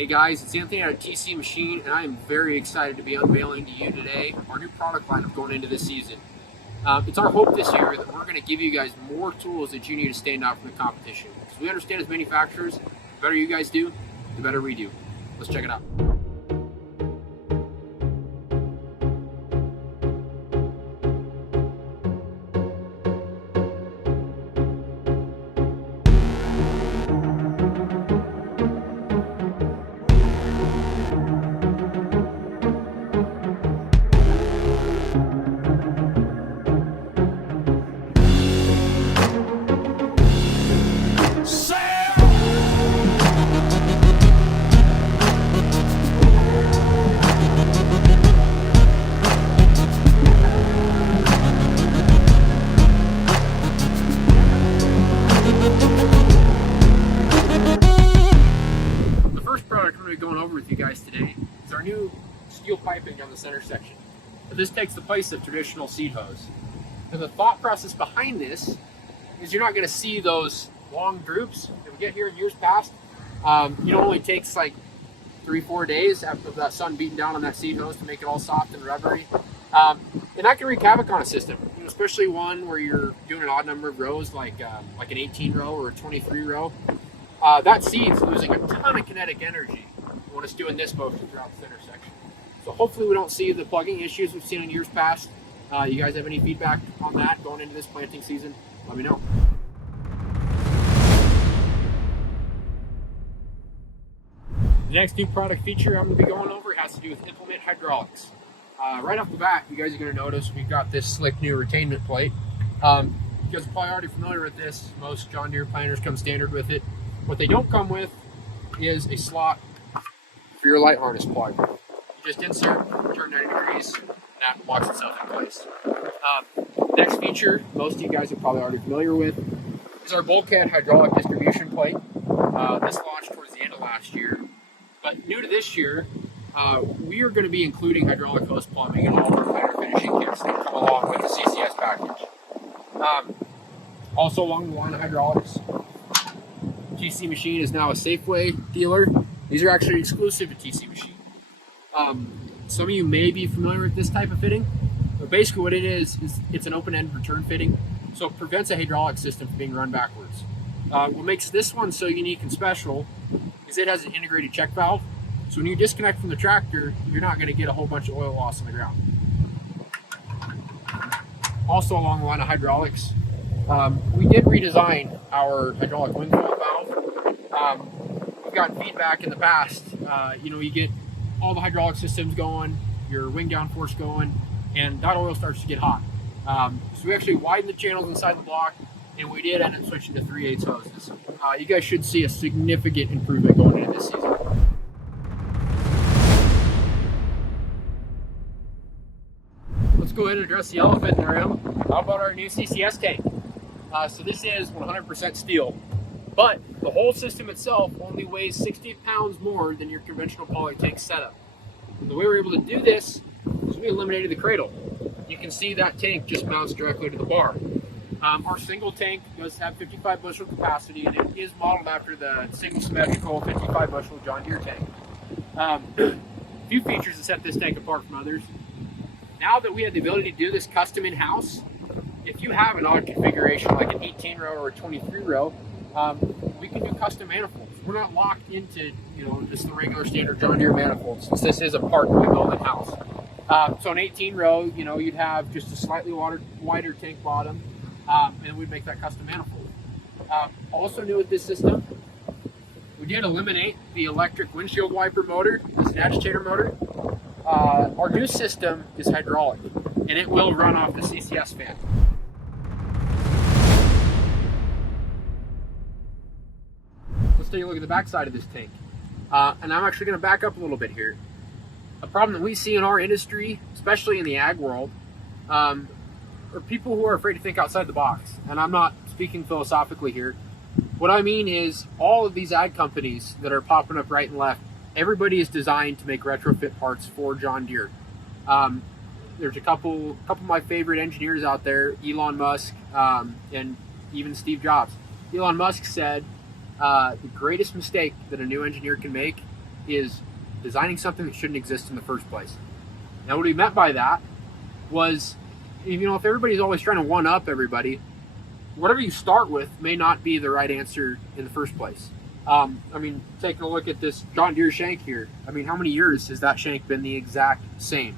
Hey guys, it's Anthony at TC Machine, and I am very excited to be unveiling to you today our new product lineup going into this season. It's our hope this year that we're going to give you guys more tools that you need to stand out from the competition. Because we understand as manufacturers, the better you guys do, the better we do. Let's check it out. Going over with you guys today is our new steel piping on the center section. But this takes the place of traditional seed hose. And the thought process behind this is you're not going to see those long droops that we get here in years past. It only takes like 3-4 days after that sun beating down on that seed hose to make it all soft and rubbery. And that can wreak havoc on a system, especially one where you're doing an odd number of rows, like an 18 row or a 23 row. That seed's losing a ton of kinetic energy when it's doing this motion throughout the center section. So hopefully we don't see the plugging issues we've seen in years past. You guys have any feedback on that going into this planting season? Let me know. The next new product feature I'm going to be going over has to do with implement hydraulics. Right off the bat, you guys are going to notice we've got this slick new retainment plate. You guys are probably already familiar with this. Most John Deere planters come standard with it. What they don't come with is a slot for your light harness plug. You just insert, turn 90 degrees, and that locks itself in place. Next feature, most of you guys are probably already familiar with, is our bulkhead hydraulic distribution plate. This launched towards the end of last year. But new to this year, we are going to be including hydraulic hose plumbing in all of our planter finishing kits that come along with the CCS package. Also along the line of hydraulics, TC Machine is now a Safeway dealer. These are actually exclusive to TC Machine. Some of you may be familiar with this type of fitting, but basically what it is it's an open-end return fitting, so it prevents a hydraulic system from being run backwards. What makes this one so unique and special is it has an integrated check valve, so when you disconnect from the tractor, you're not going to get a whole bunch of oil loss on the ground. Also along the line of hydraulics, we did redesign our hydraulic wing flow valve. We've gotten feedback in the past. You get all the hydraulic systems going, your wing downforce going, and that oil starts to get hot. So we actually widened the channels inside the block, and we did end up switching to 3/8 hoses. You guys should see a significant improvement going into this season. Let's go ahead and address the elephant in the room. How about our new CCS tank? So this is 100% steel, but the whole system itself only weighs 60 pounds more than your conventional poly tank setup. And the way we're able to do this is we eliminated the cradle. You can see that tank just mounts directly to the bar. Our single tank does have 55 bushel capacity, and it is modeled after the single symmetrical 55 bushel John Deere tank. A few features that set this tank apart from others. Now that we have the ability to do this custom in-house, if you have an odd configuration like an 18 row or a 23 row, we can do custom manifolds. We're not locked into just the regular standard John Deere manifolds, since this is a part that we build in-house. So an 18 row, you'd have just a slightly wider tank bottom, and we'd make that custom manifold. Also new with this system, we did eliminate the electric windshield wiper motor. It's an agitator motor. Our new system is hydraulic, and it will run off the CCS fan. Let's take a look at the back side of this tank. And I'm actually going to back up a little bit here. A problem that we see in our industry, especially in the ag world, are people who are afraid to think outside the box. And I'm not speaking philosophically here. What I mean is all of these ag companies that are popping up right and left, everybody is designed to make retrofit parts for John Deere. There's a couple of my favorite engineers out there, Elon Musk and even Steve Jobs. Elon Musk said the greatest mistake that a new engineer can make is designing something that shouldn't exist in the first place. Now, what we meant by that was, if everybody's always trying to one-up everybody, whatever you start with may not be the right answer in the first place. Taking a look at this John Deere shank here, how many years has that shank been the exact same?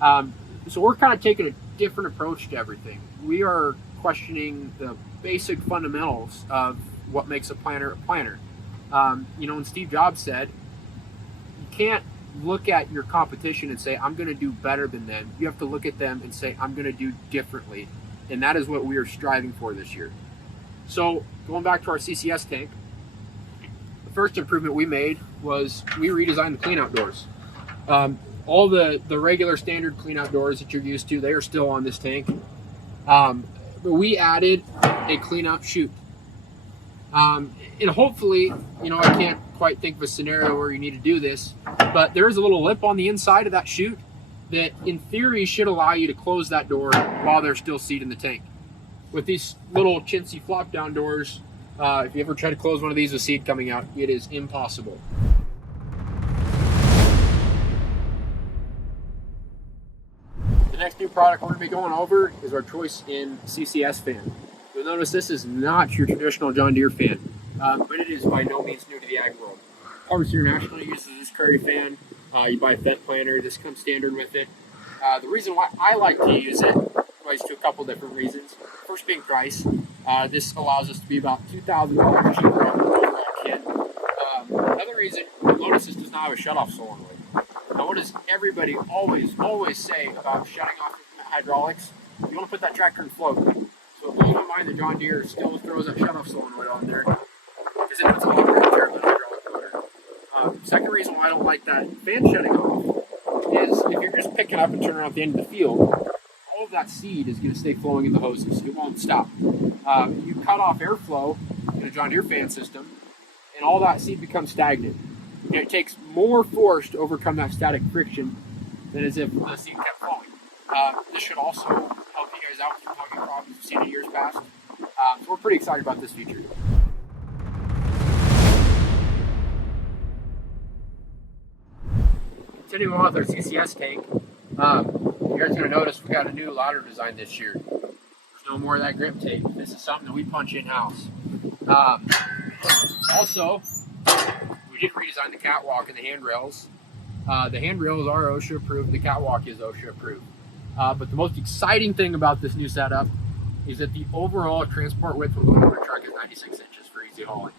So we're kind of taking a different approach to everything. We are questioning the basic fundamentals of what makes a planter a planter. When Steve Jobs said, you can't look at your competition and say, I'm going to do better than them. You have to look at them and say, I'm going to do differently. And that is what we are striving for this year. So going back to our CCS tank, the first improvement we made was we redesigned the clean out doors. All the regular standard clean out doors that you're used to, they are still on this tank. But we added a clean out chute. And hopefully, I can't quite think of a scenario where you need to do this, but there is a little lip on the inside of that chute that in theory should allow you to close that door while there's still seed in the tank. With these little chintzy flop down doors, if you ever try to close one of these with seed coming out, it is impossible. The next new product we're going to be going over is our choice in CCS fan. You'll notice this is not your traditional John Deere fan, but it is by no means new to the ag world. Harvest International uses this Curry fan. You buy a Fendt planter, this comes standard with it. The reason why I like to use it relates to a couple different reasons. First being price. This allows us to be about $2,000 cheaper on the overall kit. Another reason, you'll notice this does not have a shutoff solenoid. Now, what does everybody always say about shutting off hydraulics? You want to put that tractor in float. So it blows my mind that John Deere still throws that shutoff solenoid on there, because it puts a lot more pressure than a hydraulic motor. Second reason why I don't like that fan shutting off is if you're just picking up and turning off the end of the field, all of that seed is going to stay flowing in the hoses. It won't stop. You cut off airflow in a John Deere fan system, and all that seed becomes stagnant. And it takes more force to overcome that static friction than as if the seed kept flowing. This should also help you guys out with plugging problems we've seen in years past. So we're pretty excited about this feature. Continuing on with our CCS tank, you guys are going to notice we got a new ladder design this year. There's no more of that grip tape. This is something that we punch in-house. Also, we did redesign the catwalk and the handrails. The handrails are OSHA approved, the catwalk is OSHA approved. But the most exciting thing about this new setup is that the overall transport width of the motor truck is 96 inches for easy hauling.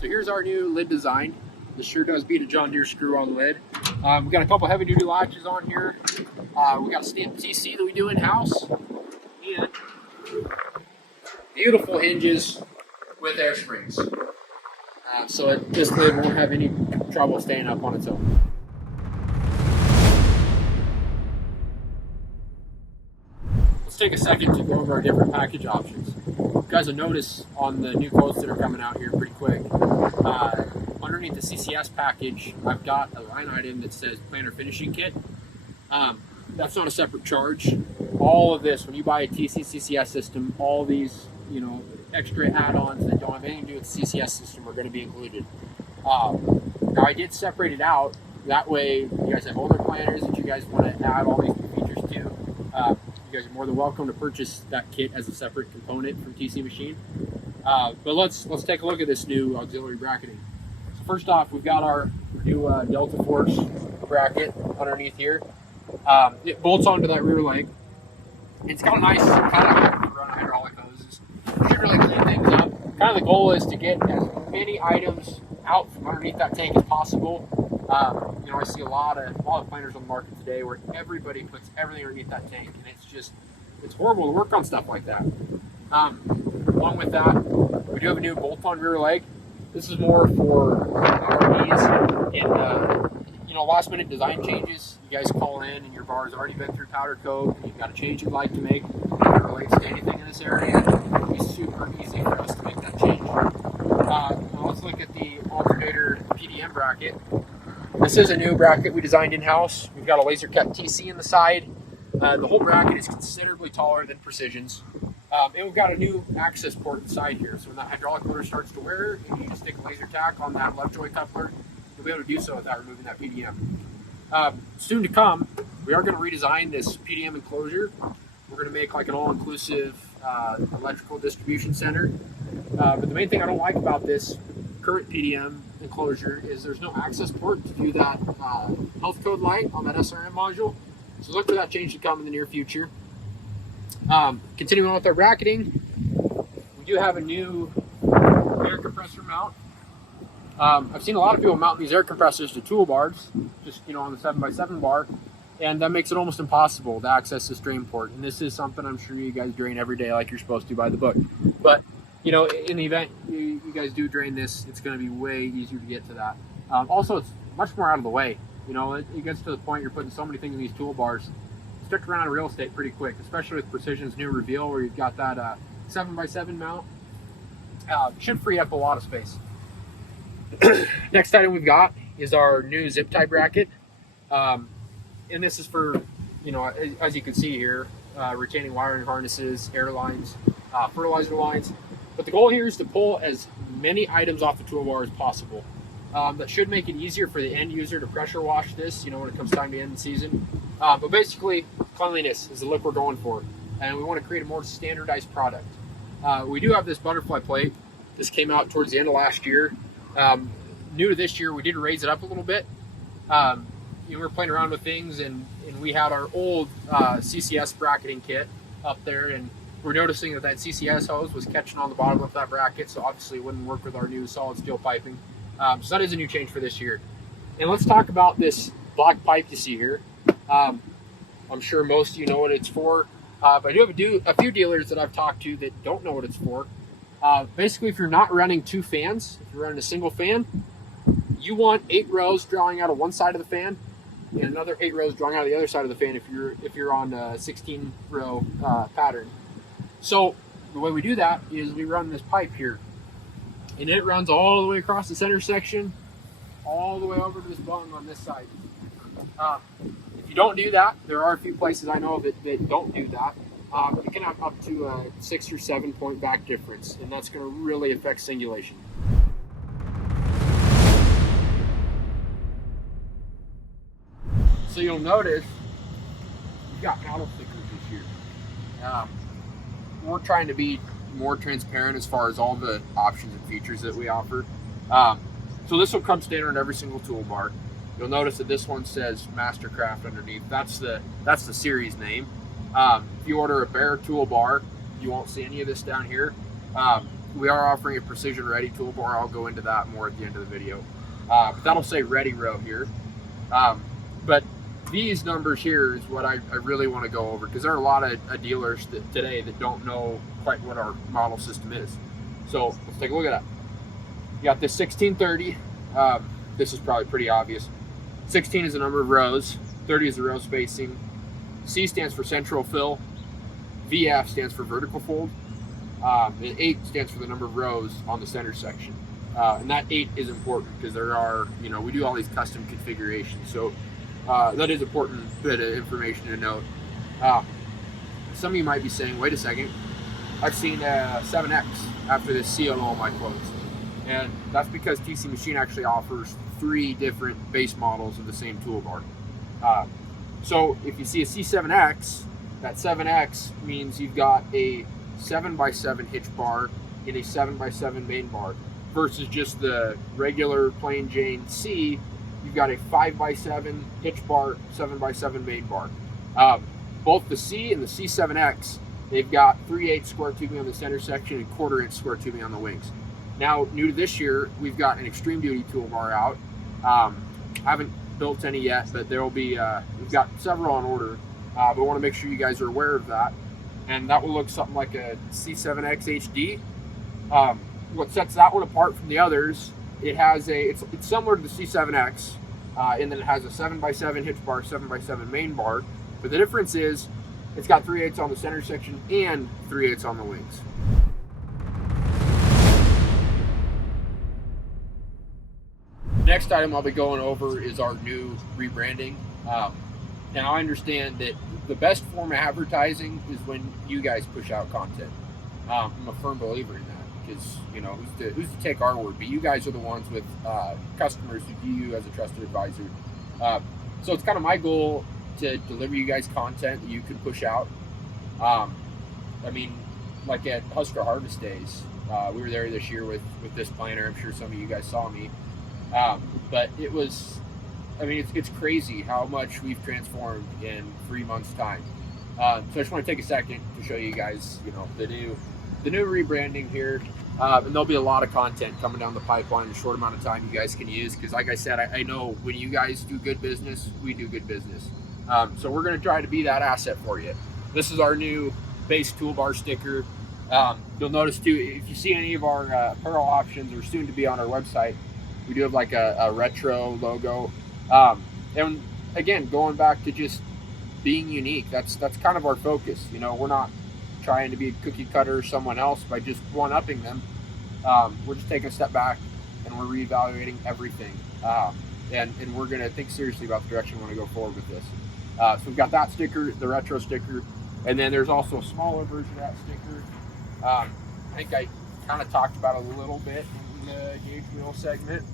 So here's our new lid design. This sure does beat a John Deere screw on lid. We've got a couple heavy duty latches on here. We got a stamp TC that we do in-house. And beautiful hinges with air springs. So this lid won't have any trouble staying up on its own. Let's take a second to go over our different package options. You guys will notice on the new quotes that are coming out here pretty quick, underneath the CCS package, I've got a line item that says planter finishing kit. That's not a separate charge. All of this, when you buy a TC CCS system, all these, extra add-ons that don't have anything to do with the CCS system are going to be included. Now I did separate it out. That way, you guys have older planters that you guys want to add all these new features to. You guys are more than welcome to purchase that kit as a separate component from TC Machine. But let's take a look at this new auxiliary bracketing. So first off, we've got our new Delta Force bracket underneath here. It bolts onto that rear leg. It's got a nice cutout to run hydraulic hoses. Should really clean things up. Kind of the goal is to get as many items out from underneath that tank as possible. I see a lot of planters on the market today where everybody puts everything underneath that tank, and it's horrible to work on stuff like that. Along with that, we do have a new bolt-on rear leg. This is more for RVs and last minute design changes. You guys call in and your bar has already been through powder coat and you've got a change you'd like to make. If it relates to anything in this area, it'd be super easy for us to make that change. Now let's look at the alternator PDM bracket. This is a new bracket we designed in-house. We've got a laser cut TC in the side. The whole bracket is considerably taller than Precision's. And we've got a new access port inside here. So when that hydraulic motor starts to wear, and you just stick a laser tack on that left joy coupler, you'll be able to do so without removing that PDM. Soon to come, we are going to redesign this PDM enclosure. We're going to make like an all-inclusive electrical distribution center. But the main thing I don't like about this current PDM enclosure is there's no access port to do that health code light on that SRM module. So look for that change to come in the near future. Continuing on with our bracketing, we do have a new air compressor mount. I've seen a lot of people mount these air compressors to toolbars, just on the 7x7 bar, and that makes it almost impossible to access this drain port. And this is something I'm sure you guys drain every day like you're supposed to by the book. But in the event you guys do drain this, it's going to be way easier to get to that. Also, it's much more out of the way. It gets to the point you're putting so many things in these toolbars, stick around in real estate pretty quick, especially with Precision's new reveal where you've got that 7x7 mount. Should free up a lot of space. Next item we've got is our new zip tie bracket. And this is for, as you can see here, retaining wiring harnesses, air lines, fertilizer lines. But the goal here is to pull as many items off the toolbar as possible. That should make it easier for the end user to pressure wash this, when it comes time to end the season. But basically, cleanliness is the look we're going for. And we want to create a more standardized product. We do have this butterfly plate. This came out towards the end of last year. New to this year, we did raise it up a little bit. We were playing around with things, and we had our old CCS bracketing kit up there, and we're noticing that CCS hose was catching on the bottom of that bracket, so obviously it wouldn't work with our new solid steel piping. So that is a new change for this year. And let's talk about this black pipe you see here. I'm sure most of you know what it's for, but I do have a few dealers that I've talked to that don't know what it's for. Basically, if you're not running two fans, if you're running a single fan, you want 8 rows drawing out of one side of the fan and another 8 rows drawing out of the other side of the fan if you're on a 16 row pattern. So the way we do that is we run this pipe here, and it runs all the way across the center section, all the way over to this bung on this side. If you don't do that, there are a few places I know that don't do that. You can have up to a 6 or 7 point back difference, and that's going to really affect singulation. So you'll notice we've got paddle stickers this year. We're trying to be more transparent as far as all the options and features that we offer. So this will come standard on every single toolbar. You'll notice that this one says MasterCraft underneath. That's the series name. If you order a bare toolbar, you won't see any of this down here. We are offering a precision ready toolbar. I'll go into that more at the end of the video. But that'll say ready row here. But these numbers here is what I really want to go over, because there are a lot of dealers today that don't know quite what our model system is. So let's take a look at that. You got this 1630. This is probably pretty obvious. 16 is the number of rows. 30 is the row spacing. C stands for central fill. VF stands for vertical fold. And 8 stands for the number of rows on the center section. And that 8 is important because there are, we do all these custom configurations. So that is an important bit of information to note. Some of you might be saying, wait a second, I've seen 7X after this C on all my quotes. And that's because TC Machine actually offers 3 different base models of the same toolbar. So if you see a C7X, that 7X means you've got a 7x7 hitch bar and a 7x7 main bar, versus just the regular plain Jane C. You've got a 5x7 hitch bar, 7x7 main bar. Both the C and the C7X, they've got 3/8 square tubing on the center section and 1/4 inch square tubing on the wings. Now, new to this year, we've got an extreme duty toolbar out. I haven't built any yet, but there will be, we've got several on order, but I want to make sure you guys are aware of that. And that will look something like a C7X HD. What sets that one apart from the others, it has it's similar to the C7X, and then it has a 7x7 hitch bar, 7x7 main bar, but the difference is it's got 3/8 on the center section and 3/8 on the wings. Next item I'll be going over is our new rebranding. Now, I understand that the best form of advertising is when you guys push out content. I'm a firm believer in that because, you know, who's to take our word? But you guys are the ones with customers who view you as a trusted advisor. So it's kind of my goal to deliver you guys content that you can push out. I mean, like at Husker Harvest Days, we were there this year with this planter. I'm sure some of you guys saw me. But it was, I mean, it's crazy how much we've transformed in 3 months' time. So I just want to take a second to show you guys, you know, the new rebranding here. And there'll be a lot of content coming down the pipeline in a short amount of time you guys can use. Because like I said, I know when you guys do good business, we do good business. So we're going to try to be that asset for you. This is our new base toolbar sticker. You'll notice too, if you see any of our apparel options or soon to be on our website, we do have like a retro logo. And again, going back to just being unique, that's kind of our focus. You know, we're not trying to be a cookie cutter or someone else by just one-upping them. We're just taking a step back and we're reevaluating everything. And we're going to think seriously about the direction we want to go forward with this. So we've got that sticker, the retro sticker, and then there's also a smaller version of that sticker. I think I kind of talked about it a little bit in the gauge wheel segment,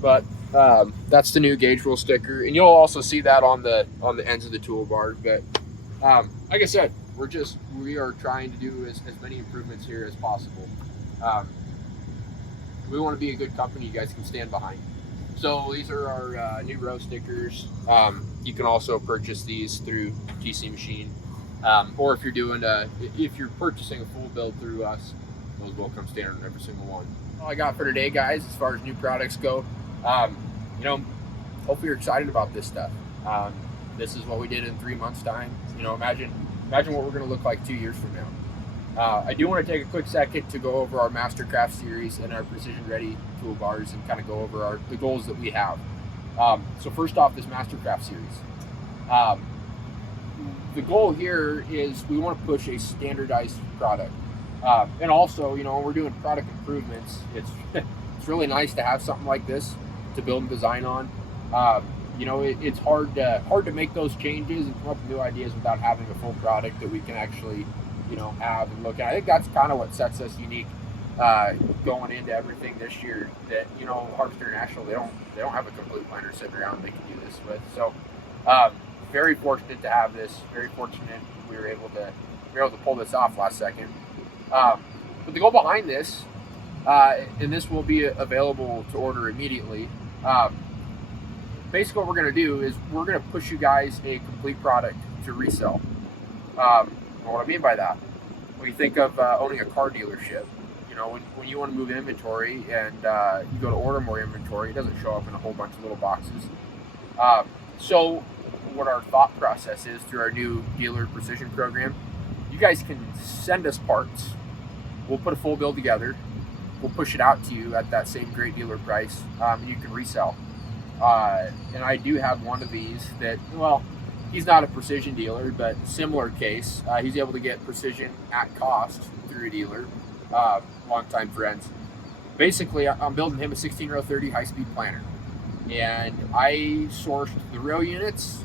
but that's the new gauge wheel sticker, and you'll also see that on the ends of the toolbar. But like I said, we are trying to do as many improvements here as possible. We want to be a good company you guys can stand behind. So these are our new row stickers. You can also purchase these through TC Machine, or if you're purchasing a full build through us, those will come standard on every single one. All I got for today, guys, as far as new products go. You know, hopefully you're excited about this stuff. This is what we did in 3 months' time. You know, imagine what we're going to look like 2 years from now. I do want to take a quick second to go over our MasterCraft series and our Precision Ready toolbars and kind of go over the goals that we have. So first off, this MasterCraft series. The goal here is we want to push a standardized product. And also, you know, when we're doing product improvements, it's really nice to have something like this to build and design on. You know, it's hard to make those changes and come up with new ideas without having a full product that we can actually, you know, have and look at. I think that's kind of what sets us unique going into everything this year. That, you know, Harvest International, they don't have a complete planter sitting around they can do this with. So very fortunate to have this. Very fortunate we were able to pull this off last second. But the goal behind this, and this will be available to order immediately. Basically, what we're going to do is we're going to push you guys a complete product to resell. What I mean by that, when you think of owning a car dealership, you know, when you want to move inventory and you go to order more inventory, it doesn't show up in a whole bunch of little boxes. So what our thought process is through our new dealer precision program, you guys can send us parts. We'll put a full bill together. We'll push it out to you at that same great dealer price. You can resell. And I do have one of these that, well, he's not a precision dealer, but similar case. He's able to get precision at cost through a dealer. Longtime friends. Basically, I'm building him a 16-row 30 high-speed planter. And I sourced the row units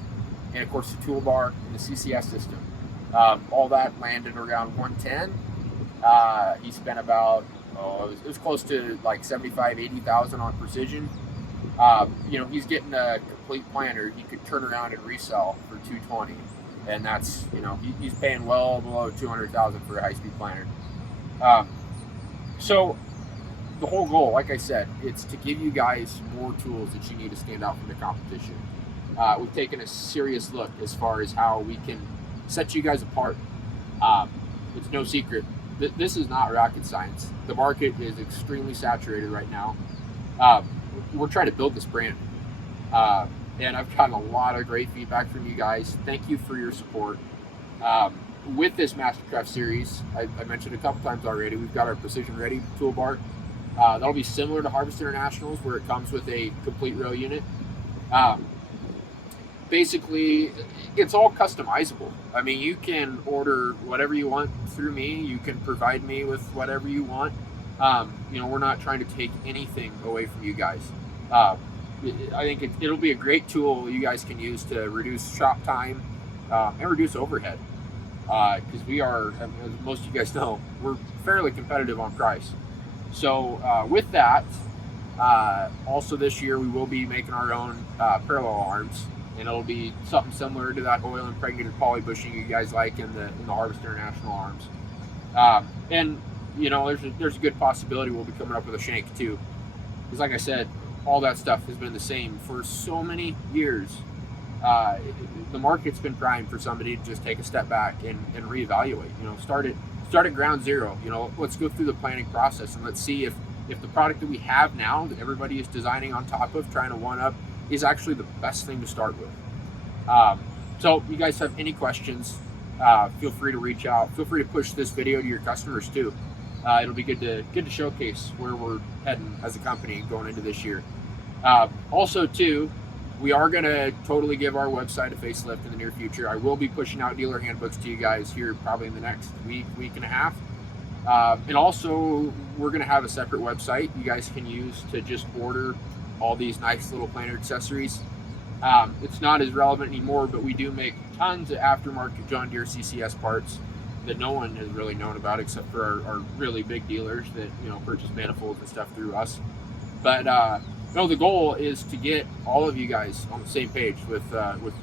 and, of course, the toolbar and the CCS system. All that landed around 110. He spent about, it was close to like 75, 80,000 on precision. You know, he's getting a complete planter he could turn around and resell for 220, and that's, you know, he's paying well below 200,000 for a high-speed planter. So the whole goal, like I said, it's to give you guys more tools that you need to stand out from the competition. We've taken a serious look as far as how we can set you guys apart. It's no secret. This is not rocket science. The market is extremely saturated right now. We're trying to build this brand. And I've gotten a lot of great feedback from you guys. Thank you for your support. With this MasterCraft series, I mentioned a couple times already, we've got our Precision Ready toolbar. That'll be similar to Harvest International's, where it comes with a complete row unit. Basically, it's all customizable. I mean, you can order whatever you want through me. You can provide me with whatever you want. You know, we're not trying to take anything away from you guys. I think it'll be a great tool you guys can use to reduce shop time and reduce overhead. Because we are, as most of you guys know, we're fairly competitive on price. So with that, also this year we will be making our own parallel arms, and it'll be something similar to that oil impregnated poly bushing you guys like in the Harvest International arms. And you know, there's a good possibility we'll be coming up with a shank too, because like I said, all that stuff has been the same for so many years. The market's been primed for somebody to just take a step back and reevaluate. You know, start at ground zero. You know, let's go through the planning process and let's see if the product that we have now that everybody is designing on top of, trying to one up, is actually the best thing to start with. So you guys have any questions, feel free to reach out. Feel free to push this video to your customers too. It'll be good to showcase where we're heading as a company going into this year. Also too, we are going to totally give our website a facelift in the near future. I will be pushing out dealer handbooks to you guys here probably in the next week and a half. And also, we're going to have a separate website you guys can use to just order all these nice little planer accessories. It's not as relevant anymore, but we do make tons of aftermarket John Deere CCS parts that no one has really known about except for our really big dealers that, you know, purchase manifolds and stuff through us. But no, the goal is to get all of you guys on the same page with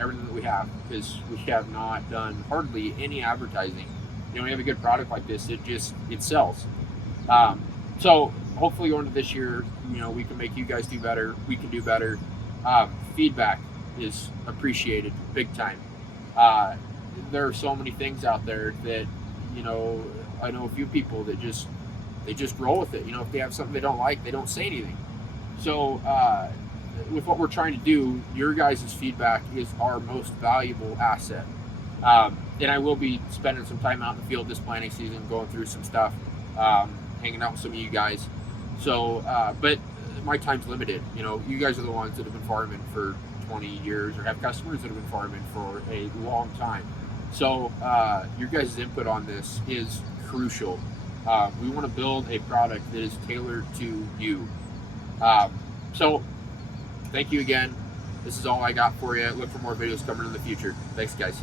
everything that we have, because we have not done hardly any advertising. You know, we have a good product like this, it sells. So hopefully going into this year, you know, we can make you guys do better. We can do better. Feedback is appreciated big time. There are so many things out there that, you know, I know a few people that they just roll with it. You know, if they have something they don't like, they don't say anything. So with what we're trying to do, your guys' feedback is our most valuable asset. And I will be spending some time out in the field this planting season, going through some stuff, hanging out with some of you guys. So, but my time's limited. You know, you guys are the ones that have been farming for 20 years or have customers that have been farming for a long time. So your guys' input on this is crucial. We want to build a product that is tailored to you. So thank you again. This is all I got for you. Look for more videos coming in the future. Thanks, guys.